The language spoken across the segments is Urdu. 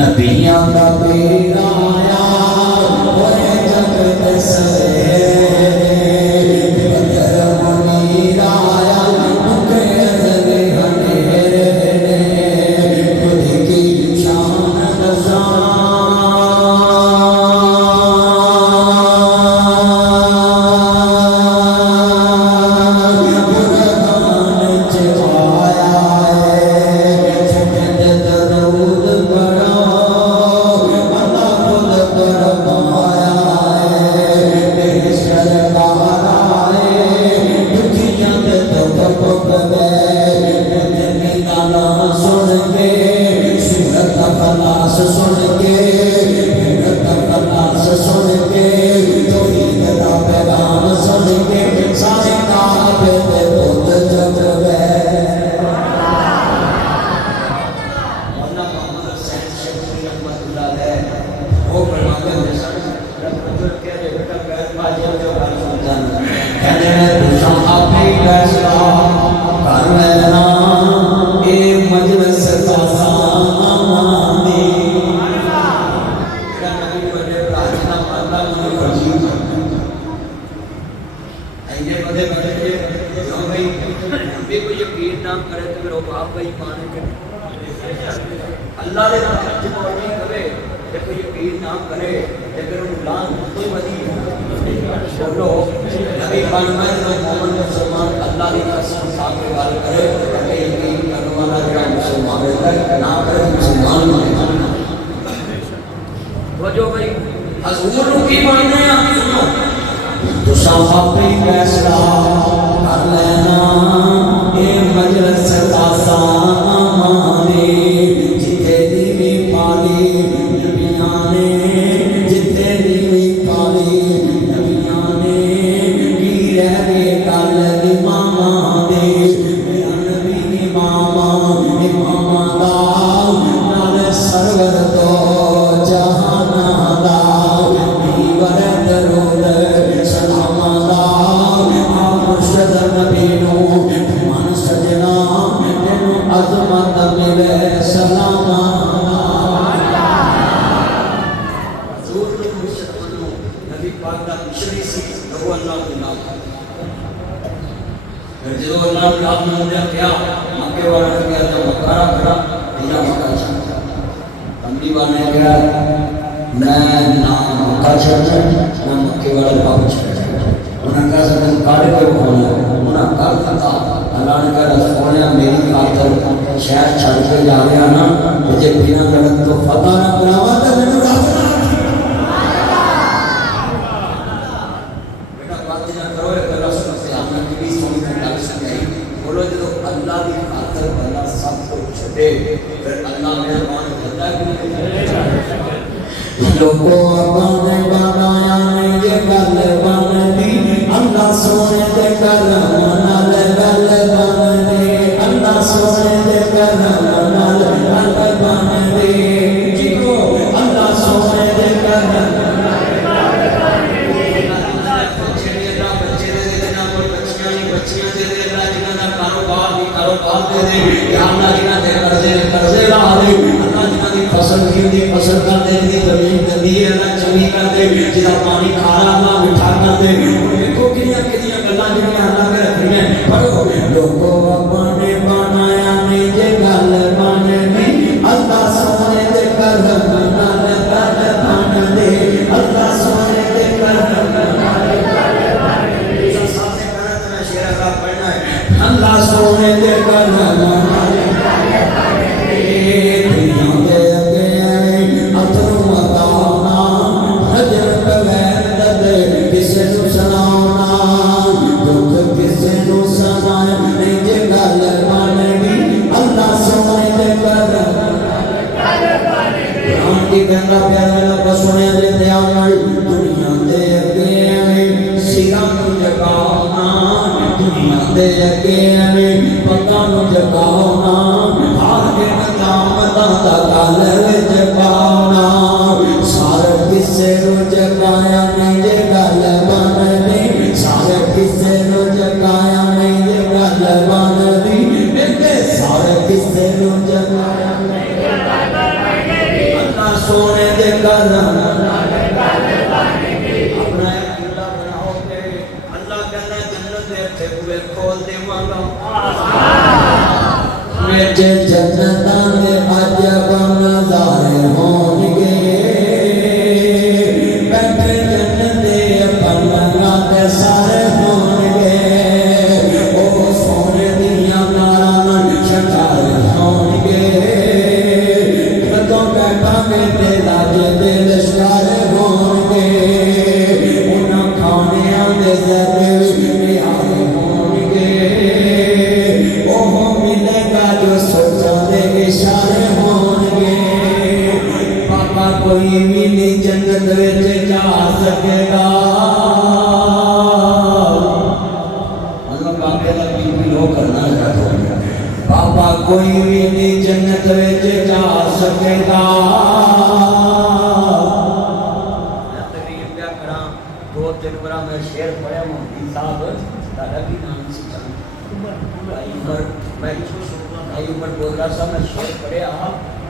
نبیاں دا پیر آیا ہوئے جگ دسے بدر منیر آیا مکے ازلی ہنیرے خود کی شان دساں اللہ نے نہیں کرے کوئی یقین نہ کرے لیکن لان کوئی مدی بولو نبی فرمائے تو مومن مسلمان اللہ کی قسم کھا کے گل کرے کہ یقین کرنے والا جڑا مسلمان ہے نہ کرے مسلمان نہیں وجو بھائی حضور کی ماننے ہیں سنو تو صحابہ فیصلہ کر لینا اے مجلس کا سامان جتے دی پالی نبیاں نے جتے دی پالی نبیاں نے کی رہ گئے کل اماماں دے میرا نبی اماماں دا نال سرور تو جہان دا دیور درود سلام دا مرشد نبی نو من سجنا تینو عظمت ملے سلام جدو اللہ نے آپ نے مجھے کیا مکے والا نے کیا تو مکارا کھڑا یا مکہ چھڑا تمبی والا نے کیا میں نہ مکہ چھڑا نہ مکے والا پاپ چھڑا انہوں نے کہا سکتے کارے کوئی کھولا انہوں نے کہا تھا اللہ نے کہا رسولیا میری خاطر شہر چھڑ کے جا رہا نا مجھے بنا لڑک تو فتح نہ بناوا تو میں نے راسنا بیٹا بات نہ کرو ایک رسول سے آپ نے کبھی سونی کا ڈال سکتے بولو جو اللہ کی خاطر بندہ سب کو چھٹے پھر اللہ مہربان کرتا ہے کہ لوگوں اپنے بنایا نے یہ گل بن دی اللہ سونے دے کرم نال گل بن دی اللہ سونے دے کرم نال گل بن دی جیو اللہ سونے دے کرم قرضے لا دے اللہ جنہ دی فصل کی فصل کر دے جی زمین گندی ہے اللہ چنگی کر دے جہاں پانی کھارا اللہ مٹھا کر دے دیکھو کنیاں گلاں جڑیاں اللہ کے رکھیاں پڑھو لوگوں اپنے بنایا نے جے گل بن دی اللہ سونے دے کرم نال گل بن دے اللہ سونے دے کرم نال گل بن دے سامنے کہنا تو میں شعر کا پڑھنا ہے اللہ سونے دے کرم نال دے گل اپنا قبلہ بناؤ گے اللہ کہنا جنت دے تے بوئے کھول دے مانگا میرے جنتاں دے عجب نظارے ہون گے بیٹھے جنت دے پلنگاں تے سارے ہون گے او سونے دیاں ناراں شکار ہون گے جدوں بیٹھا میں تے لاج دے لشکار ہون گے انہاں کھانیاں دے ذرے نہار ہون گے اوہ ملے گا جو سوچا دے اشارے ہون گے پاپا کوئی بھی نہیں جنت وچ جا سکے گا اللہ پاپے دا بھی لو کرنا چاہتا ہوں پاپا کوئی بھی نہیں جنت وچ جا سکے گا میں تقریر کیا کراں دو تین بار میں شعر پڑھیا مفتی صاحب تارا بھی نام سی بھائی عمر میں بھائی عمر بول رہا تھا میں شعر پڑھیا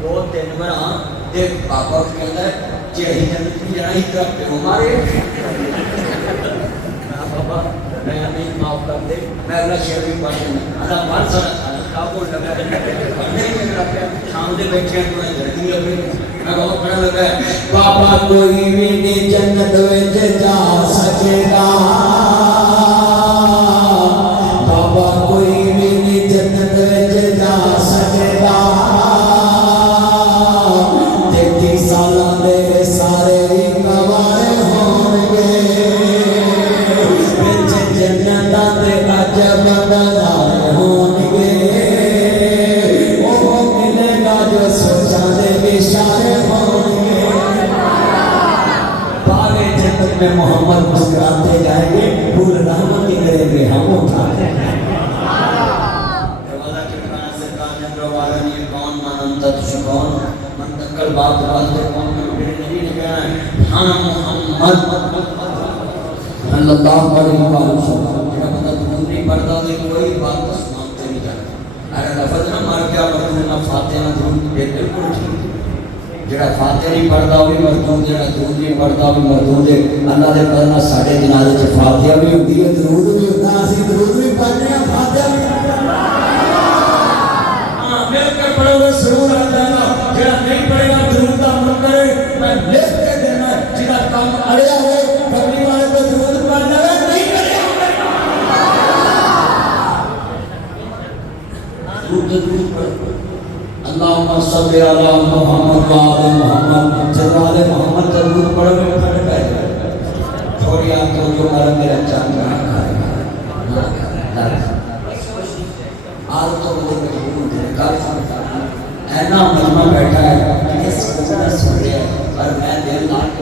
دو تین بار دیکھ پاپا کہتا ہے جہی جنت کی جرائی کرتے ہمارے بابا میں نہیں معاف کر دے میں اگلا شعر بھی پڑھ دوں اللہ بار سارا کھانا کو لگا نہیں میرا پیار شام دے بیٹھے ہیں تو جلدی لگے میں بہت بڑا لگا ہے بابا کوئی بھی نہیں جنت وچ جا سکے گا بابا کوئی بھی نہیں جنت وچ جا سکے گا 33 سالاں دے سارے گوارے ہون گے وچ جنتاں دے عجب نظارے ہون گے اوہ ملے گا جو سوچاں دے اشارے ہون گے باغ جنت میں محمد مسکراتے جائیں گے پھول رحمت کی کریں گے ہم اٹھاتے ہیں دروازہ چٹکانا سرکار نے پروارا نہیں کون من انتت شکون من تکل باپ دوازے کون من میرے نبی نے کہنا ہے ہاں محمد صلی اللہ علیہ وسلم جڑا بندہ درود نہیں پڑھتا تو کوئی بات آسمان سے نہیں جاتی اگر لفظ نہ مار کیا مردود نہ فاتحہ نہ درود بالکل ٹھیک جڑا فاتحہ نہیں پڑھتا وہ بھی مردود جڑا درود نہیں پڑھتا وہ بھی مردود ہے اللہ دے پڑھنا ساڑھے جنازے چ فاتحہ بھی ہوتی ہے درود بھی ہوتا ہے اسی درود بھی پڑھنے ہیں فاتحہ بھی ہاں مل کر پڑھو گے سرور آ جائے گا جڑا نہیں پڑھے گا درود کا عمل کرے میں لکھ کے دینا ہے جڑا کام اڑیا ہوئے پبلی والے کو درود پڑھنا ہے نہیں کرے درود پڑھ اللہم صلی علی محمد وآل محمد جلال محمد درود پڑھو گے پڑھ گئے تھوڑی آپ تو جو مرد میرا چاند رہا کھائے گا آل تو وہ مجبور ہے کار سمجھا اینا مجمع بیٹھا ہے اس قدر سن رہے ہیں اور میں دل لاکھ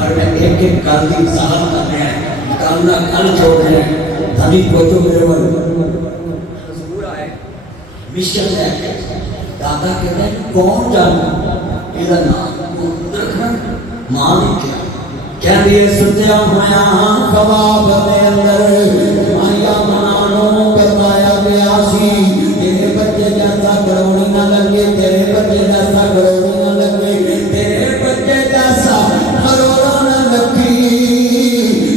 اور میں ایک ایک کال کی وضاحت کر رہے ہیں کالنا کل چھوڑ رہے ہیں دھنی پوچھو میرے ور حضور آئے مشکل ہے دادا کہتے ہیں کون جانا یہ نام رکھنا مالک کہہ دیے ستیا ہویا خواب میں اندر مایا منانو بتایا گیا سی تیرے بچے جیسا گروڑی نہ لگے تیرے بچے جیسا گروڑی نہ لگے تیرے بچے جیسا گروڑا نہ لگی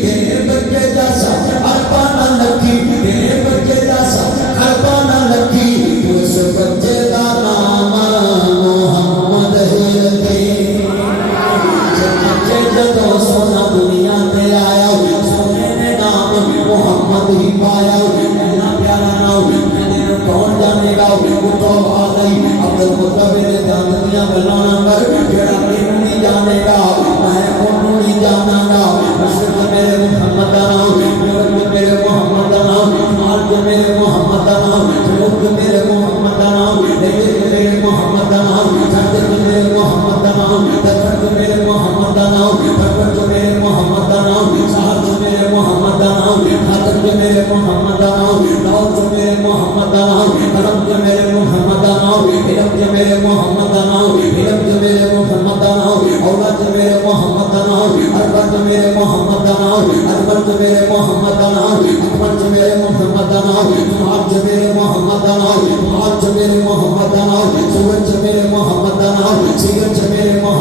تیرے بچے جیسا ارپا نہ لگی تیرے بچے جیسا ارپا نہ لگی اس بچے کا نام محمد ہے جدو سونا دنیا تے آیا سونے نے نام محمد ہی پایا اتنا پیارا نام میں کون جانے گا تو آ گئی عبد المطلب نے جان دیا بلانا کر جڑا کینوں نہیں جانے گا میں کونوں نہیں جانا گا صرف میرے محمد کا نام میرے محمد کا نام مال جو میرے محمد کا نام لوگ جو میرے محمد کا نام لیکن میرے محمد کا نام چھٹ جو میرے محمد کا نام تکر جو میرے محمد کا نام تکر جو میرے محمد کا نام سہر جو میرے محمد کا نام خاطر جو میرے محمد کا نام دور جو میرے محمد کا نام قلم جو میرے محمد کا نام علم جو میرے محمد کا نام علم جو میرے محمد کا نام اولاد جو میرے محمد کا نام اکبر جو میرے محمد کا نام اکبر جو میرے محمد کا نام اکبر جو میرے محمد کا نام جماعت جو میرے محمد کا نام جماعت جو میرے محمد کا نام سورج جو میرے محمد کا نام سیرت جو میرے محمد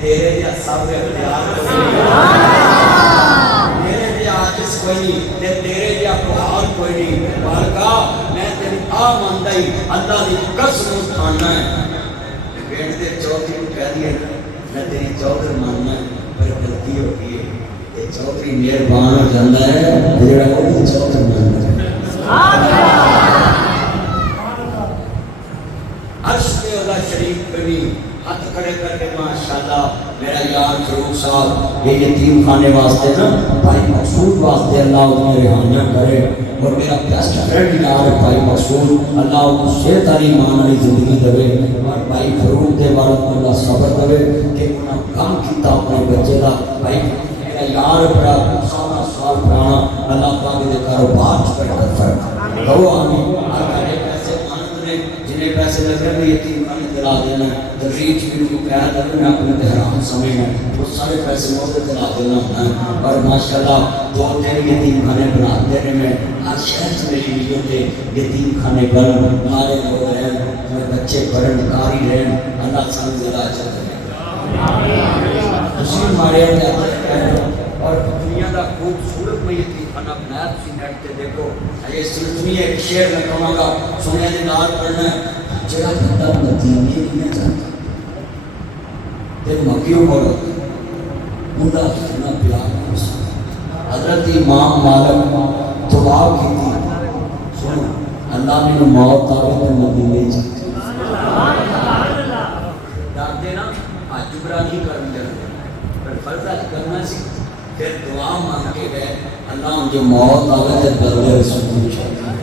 تیرے جا سب اختیار کوئی نہیں میرے جا عاجز کوئی نہیں تے تیرے جا بحال کوئی نہیں بارگاہ میں تیری آ ماندا ہی اللہ دی قسم کھانا ہے بیٹھ دے چوتھی کو کہہ دیا میں تیری چوتھر ماننا ہے پر غلطی ہوتی ہے یہ چوتھی مہربان ہو جاتا ہے جڑا وہ چوتھر ماننا ہے عرش کے اللہ شریف پہ بھی ہاتھ کھڑے کر کے ماشاءاللہ میرا یار فروغ صاحب یہ یتیم خانے واسطے نا بھائی مقصود واسطے اللہ انہیں رہانیاں کرے اور میرا بیسٹ فرینڈ یار بھائی مقصود اللہ انہیں صحت علی مان علی زندگی دے اور بھائی فروغ دے بارد اللہ صبر دے کہ انہوں کام کیتا اپنے بچے دا بھائی میرا یار بڑا سالہ سال پرانا اللہ پاک دے کاروبار چکر کر فرق دو آمین آگے پیسے آنند نے جنہیں پیسے لگ رہے ہیں یتیم خانے دلا دینا تدریج بھی کو کہا تھا میں اپنے تحرام سمجھنا وہ سارے پیسے موقع دلا دینا ہوتا ہے اور ماشاءاللہ 2-3 یتیم خانے بنا دینے میں ہر شہر سے میری ویڈیو تھے یتیم خانے بن ہمارے لوگ رہیں بچے پڑھن کاری رہیں اللہ سب زیادہ اچھا کرے اسی ہمارے اور دنیا کا خوبصورت میں یتیم خانہ بنایا تھی نیٹ تے دیکھو یہ سلطنی ایک شعر میں کہوں گا سنیا دے نال پڑھنا ہے جڑا بندہ مدینے نہیں جاتا تے مکیوں پڑھو اندا اتنا پیار حضرت امام مالک دعا کی تھی سنو اللہ نے موت آوے تے مدینے جاتے ڈرتے نا آج جبرا نہیں کرنے پر فرض کرنا سی پھر دعا مانگ کے گئے اللہ جو موت آوے تے بندے رسول چاہتے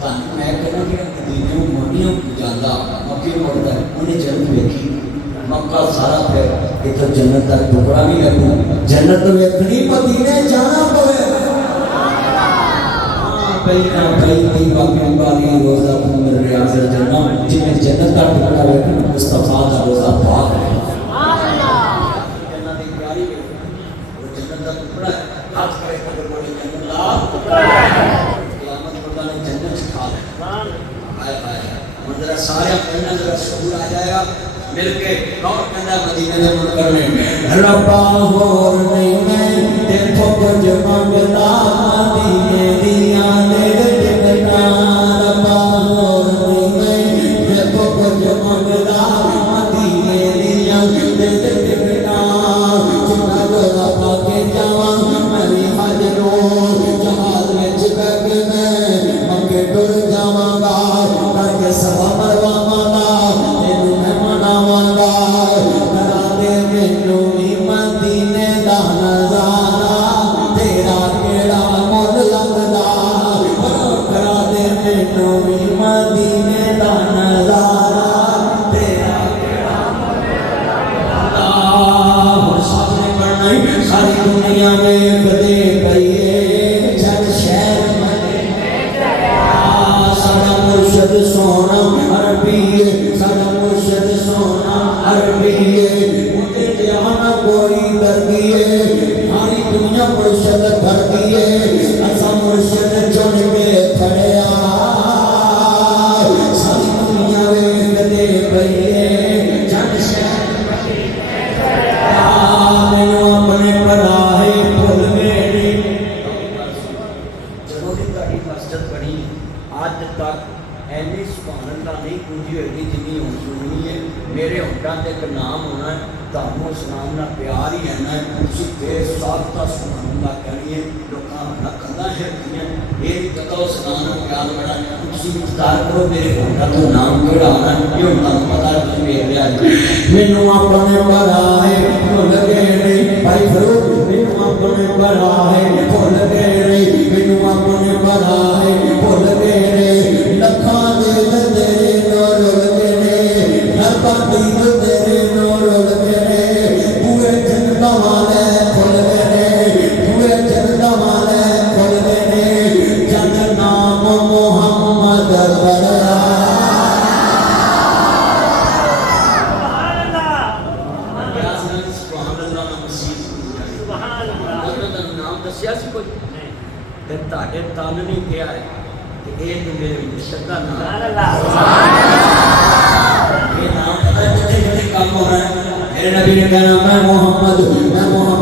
تانوں میں کہنا کہ مدینے مڑیوں جاندا مکے مڑدا انہیں جنت ویکھی مکہ سارا پھر ایک جنت دا ٹکڑا نہیں لگا جنت ویکھنی مدینے جانا پوے پہلی باقی باری روزہ من ریاض الجنہ جنہیں جنت کا ٹکڑا ویکھنا مصطفیٰ کا روزہ پاک ہے جنت دی پیاری وہ جنت دا ٹکڑا ہے ہاتھ کرے قدر بڑی جنت اللہ جنت کھا لے منظرہ سارے پڑھنا ذرا شعور آ جائے گا مل کے کون کہنا مدینے دے منکر میں ربا ہور نہیں میں دیکھو کچھ منگتا مدینے دیا دے جگنا ربا ہور نہیں میں دیکھو کچھ منگتا مدینے دیا دے جگنا جنا گلا پا کے جاواں میری حجروں جہاز میں چپک میں منگے ٹر جاواں گا کر کے سوا مرواں گا تینوں میں مناواں گا کرا دے مینوں بھی مدینے دا نظارہ تیرا کیڑا مل لگدا کرا دے مینوں بھی مدینے دا نظارہ تیرا کیڑا مل لگدا ہن سب نے پڑھنا ہے ساری دنیا میں کدے پئیے جگ شہر مرشد سونا عربی سارا مرشد سونا عربی مجھے جہاں کوئی دردی ہے ہماری دنیا مرشد بھرتی ہے ایسا مرشد چن کے کھڑیا ساری دنیا میں دے پئیے جگ شہر مینوں اپنے پراہے بھول گئے جدوں دی تہاڈی مسجد بنی آج تک ایسی سبحان اللہ نہیں پوجی ہوئی جنی ہوں سننی ہے میرے ہونٹاں تے ایک نام ہونا ہے تانوں اسلام نال پیار ہی رہنا ہے تسی بے ساختہ سبحان اللہ کہنی ہے لوکاں نہ کنداں شرکیاں یہ بھی پتہ اسلام نال پیار بڑا ہے تسی انتظار کرو میرے ہونٹاں تو نام کیڑا ہونا ہے یہ ہونٹاں پتہ ہے تسی ویکھ لیا مینوں اپنے پراہے بھول گئے نہیں بھائی فروغ مینوں اپنے پراہے بھول گئے نہیں مینوں اپنے پراہے بھول گئے نہیں لکھاں دے تیرے نور لگے نے ہر پاٹی تیرے نور لگے نے پورے جنت والے کھل گئے نے پورے جنت والے کھل گئے نے جن نام محمد بڑا سبحان اللہ سبحان اللہ مسیح سبحان اللہ نام دسیا سی کوئی تے تاڈے تن نہیں کیا ہے کہ اے تے میرے مرشد دا نام سبحان اللہ یہ نام پتہ ہے کام ہو رہا ہے. میرے نبی نے کہا میں محمد